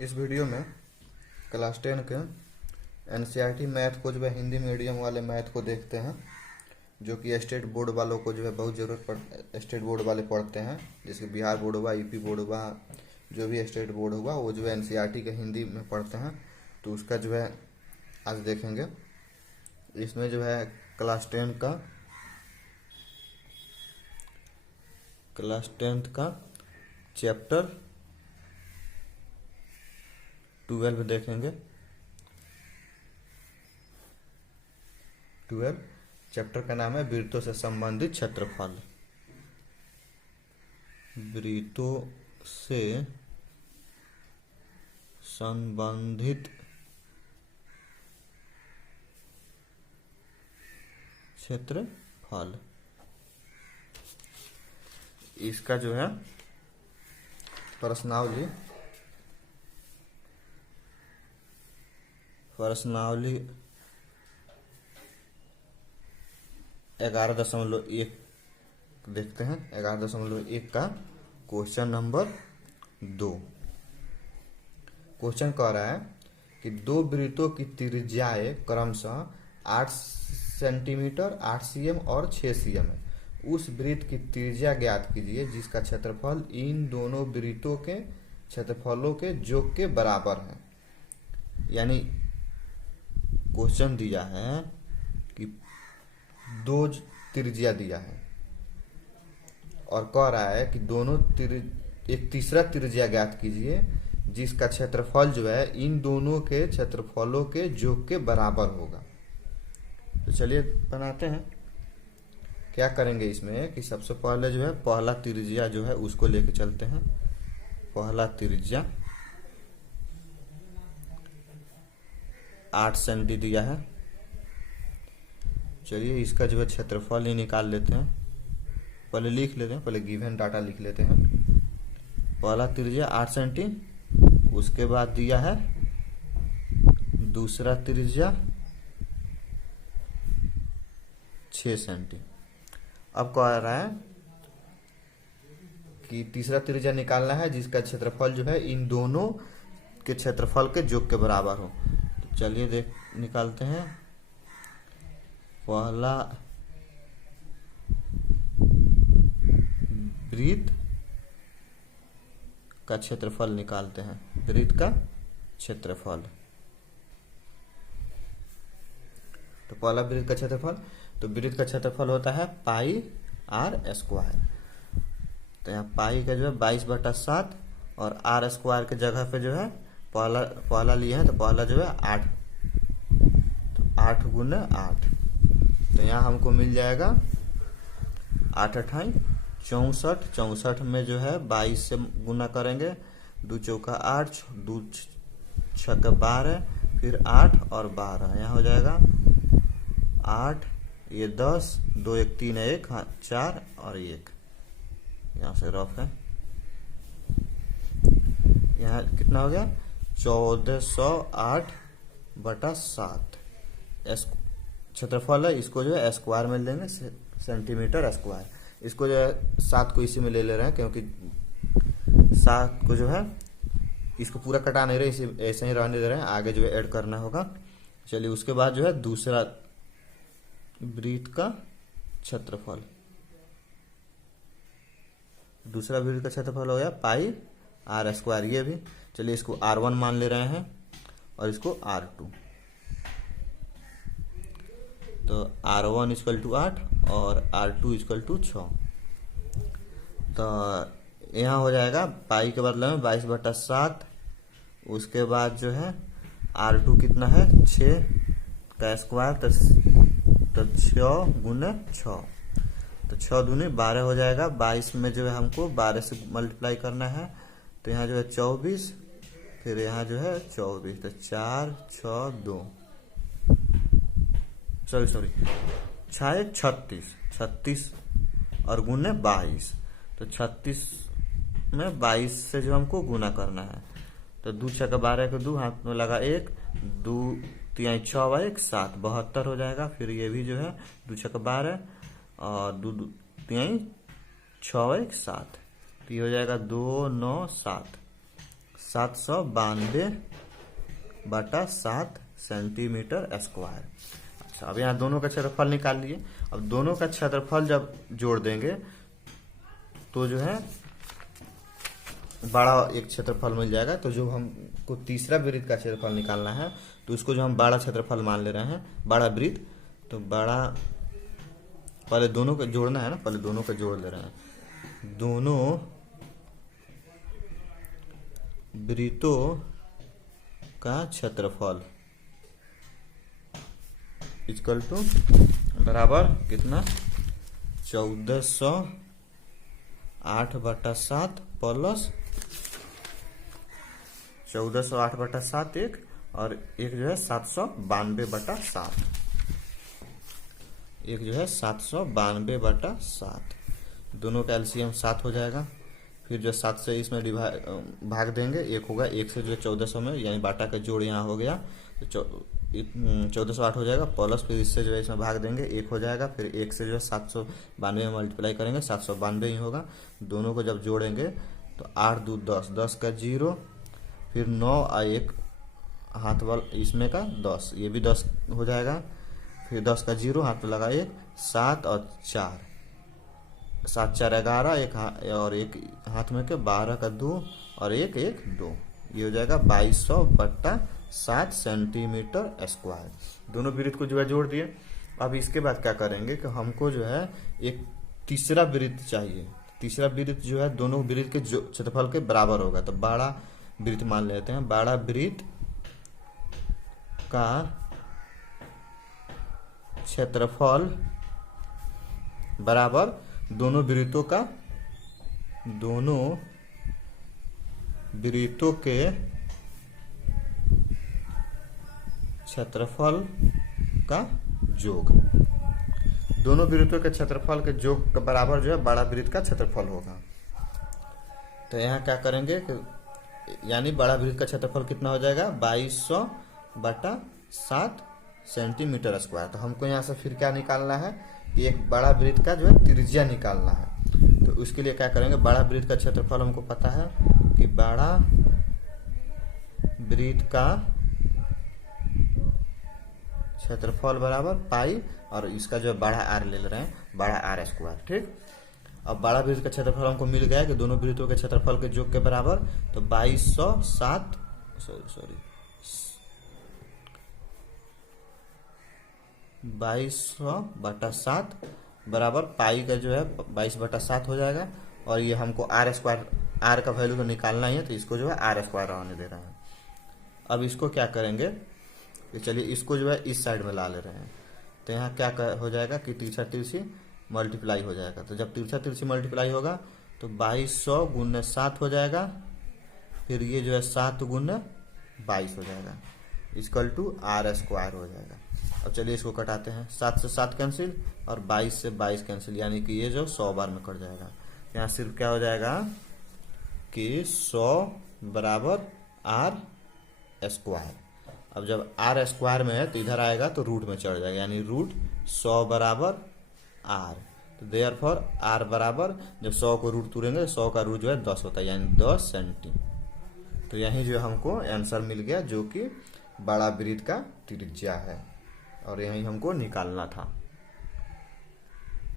इस वीडियो में क्लास 10 के एनसीईआरटी मैथ को जो है हिंदी मीडियम वाले मैथ को देखते हैं, जो कि स्टेट बोर्ड वालों को जो है बहुत ज़रूरत पड़ स्टेट बोर्ड वाले पढ़ते हैं। जैसे बिहार बोर्ड हुआ, यूपी बोर्ड हुआ, जो भी स्टेट बोर्ड हुआ वो जो है एनसीईआरटी के हिंदी में पढ़ते हैं। तो उसका जो है आज देखेंगे। इसमें जो है क्लास 10 का चैप्टर 12 देखेंगे। 12 चैप्टर का नाम है वृत्तों से संबंधित क्षेत्रफल। वृत्तों से संबंधित क्षेत्रफल। इसका जो है प्रश्नावली 11.1 देखते हैं। 11.1 का क्वेश्चन नंबर 2। क्वेश्चन कह रहा है कि दो वृत्तों की त्रिज्याएं क्रमशः 8 सेंटीमीटर, 8 सीएम और 6 सीएम है। उस वृत्त की त्रिज्या ज्ञात कीजिए जिसका क्षेत्रफल इन दोनों वृत्तों के क्षेत्रफलों के योग के बराबर है। यानी क्वेश्चन दिया है कि दो त्रिज्या दिया है और कह रहा है कि एक तीसरा त्रिज्या ज्ञात कीजिए जिसका क्षेत्रफल जो है इन दोनों के क्षेत्रफलों के योग के बराबर होगा। तो चलिए बनाते हैं। क्या करेंगे इसमें कि सबसे पहले जो है पहला त्रिज्या जो है उसको लेके चलते हैं। पहला त्रिज्या 8 सेंटी दिया है। चलिए इसका जो है क्षेत्रफल ही निकाल लेते हैं। पहले लिख लेते हैं, पहले गिवन डाटा लिख लेते हैं। पहला त्रिज्या 8 सेंटी, उसके बाद दिया है दूसरा त्रिज्या 6 सेंटी। अब कह रहा है कि तीसरा त्रिज्या निकालना है जिसका क्षेत्रफल जो है इन दोनों के क्षेत्रफल के योग के बराबर हो। तो चलिए निकालते हैं। पहला वृत्त का क्षेत्रफल निकालते हैं। वृत्त का क्षेत्रफल, तो पहला वृत्त का क्षेत्रफल, तो वृत्त का क्षेत्रफल होता है पाई आर स्क्वायर। तो यहाँ पाई का जो है 22/7 और आर स्क्वायर के जगह पे जो है पहला लिए हैं, तो पहला जो है 8, तो 8 गुना 8। तो यहाँ हमको मिल जाएगा 8 अठाई 64। 64 में जो है 22 से गुना करेंगे, 2 चौका 8, 2 छक्का 12, फिर 8 और 12, यहाँ हो जाएगा 8, ये 10, 2 1 3 1, हाँ 4 और 1। यहाँ से रफ है। यहाँ कितना हो गया 1408/7 क्षेत्रफल है। इसको जो है स्क्वायर में लेंगे, सेंटीमीटर स्क्वायर। इसको जो है 7 को इसी में ले रहे हैं क्योंकि 7 को जो है इसको पूरा कटा नहीं रहे, इसे ऐसे ही रहने दे रहे हैं। आगे जो है ऐड करना होगा। चलिए उसके बाद जो है दूसरा वृत्त का क्षेत्रफल। दूसरा वृत्त का क्षेत्रफल हो गया पाई आर स्क्वायर। ये भी चलिए इसको R1 मान ले रहे हैं और इसको R2। तो R1 = 8 और R2 = 6। तो यहाँ हो जाएगा पाई के बदले में 22/7। उसके बाद जो है R2 कितना है 6 का स्क्वायर, तो 6 गुना 6, तो 6 दूनी 12 हो जाएगा। 22 में जो है हमको 12 से मल्टीप्लाई करना है, तो यहाँ जो है 24, फिर यहाँ जो है 24, तो 4 6 2 सॉरी 6 36 और गुने 22, तो 36 में 22 से जो हमको गुना करना है, तो 2 छक्का 12 के 2, हाथ में लगा 1, 2 3 6 1 7, 72 हो जाएगा। फिर ये भी जो है 2 छक्का 12 और 2 3 6 1 7, तो ये हो जाएगा 2 9 7 792/7 सेंटीमीटर स्क्वायर। अच्छा, अब यहाँ दोनों का क्षेत्रफल निकाल लिए। अब दोनों का क्षेत्रफल जब जोड़ देंगे तो जो है बड़ा एक क्षेत्रफल मिल जाएगा। तो जो हमको तीसरा वृत्त का क्षेत्रफल निकालना है तो उसको जो हम बड़ा क्षेत्रफल मान ले रहे हैं, बड़ा वृत्त, तो बड़ा, पहले दोनों को जोड़ना है ना, पहले दोनों को जोड़ ले रहे हैं। दोनों वृत्तों का क्षेत्रफल इक्वल टू बराबर कितना, 1408/7 प्लस 1408/7 एक, और एक जो है 792/7, एक जो है 792/7। दोनों का एलसीएम 7 हो जाएगा। फिर जो 7 से इसमें भाग देंगे, एक होगा, एक से जो है 1400 में, यानी बाटा का जोड़ यहाँ हो गया तो 1408 हो जाएगा, प्लस फिर इससे जो है इसमें भाग देंगे, एक हो जाएगा। फिर एक से जो है 792 में मल्टीप्लाई करेंगे, 792 ही होगा। दोनों को जब जोड़ेंगे तो 8 2 10, 10 का 0, फिर 9 और 1 हाथ वाल इसमें का 10, ये भी 10 हो जाएगा। फिर 10 का 0 हाथ में लगा 1, 7 और 4, 7 4 11, एक और एक हाथ में के 12 का 2 और 1 1 2, ये हो जाएगा 2200/7 सेंटीमीटर स्क्वायर। दोनों वृत्त को जो है जोड़ दिए। अब इसके बाद क्या करेंगे कि हमको जो है एक तीसरा वृत्त चाहिए। तीसरा वृत्त जो है दोनों वृत्त के क्षेत्रफल के बराबर होगा। तो बड़ा वृत्त मान लेते हैं। बड़ा वृत्त का क्षेत्रफल बराबर दोनों वृत्तों के क्षेत्रफल का योग। दोनों वृत्तों के क्षेत्रफल के योग के बराबर जो है बड़ा वृत्त का क्षेत्रफल होगा। तो यहाँ क्या करेंगे कि यानी बड़ा वृत्त का क्षेत्रफल कितना हो जाएगा, 2200/7 सेंटीमीटर स्क्वायर। तो हमको यहाँ से फिर क्या निकालना है कि एक बड़ा वृत्त का जो है त्रिज्या निकालना है। तो उसके लिए क्या करेंगे, बड़ा वृत्त का क्षेत्रफल हमको पता है कि बड़ा वृत्त का क्षेत्रफल बराबर पाई, और इसका जो है बड़ा आर ले रहे हैं, बड़ा आर स्क्वायर। ठीक, अब बड़ा वृत्त का क्षेत्रफल हमको मिल गया कि दोनों वृत्तों के क्षेत्रफल के योग के बराबर। तो 2200/7 बराबर पाई का जो है 22/7 हो जाएगा। और ये हमको आर स्क्वायर, आर का वैल्यू तो निकालना ही है, तो इसको जो है आर स्क्वायर आने दे रहे हैं। अब इसको क्या करेंगे कि चलिए इसको जो है इस साइड में ला ले रहे हैं। तो यहाँ क्या हो जाएगा कि तिरछा तिरछी मल्टीप्लाई हो जाएगा। तो जब तिरछा तिरछी मल्टीप्लाई होगा तो 2200 × 7 हो जाएगा। फिर ये जो है 7 × 22 हो जाएगा, इक्वल टू आर स्क्वायर हो जाएगा। अब चलिए इसको कटाते हैं। 7 से 7 कैंसिल और 22 से 22 कैंसिल, यानी कि ये जो 100 बार में कट जाएगा। यहाँ सिर्फ क्या हो जाएगा कि 100 बराबर आर स्क्वायर। अब जब आर स्क्वायर में है तो इधर आएगा तो रूट में चढ़ जाएगा, यानी रूट 100 बराबर आर। तो देयरफॉर आर बराबर, जब 100 को रूट तोड़ेंगे 100 का रूट जो है 10 होता है, यानी 10 सेंटी। तो यही जो हमको आंसर मिल गया, जो कि बड़ा वृत्त का त्रिज्या है, और यही हमको निकालना था।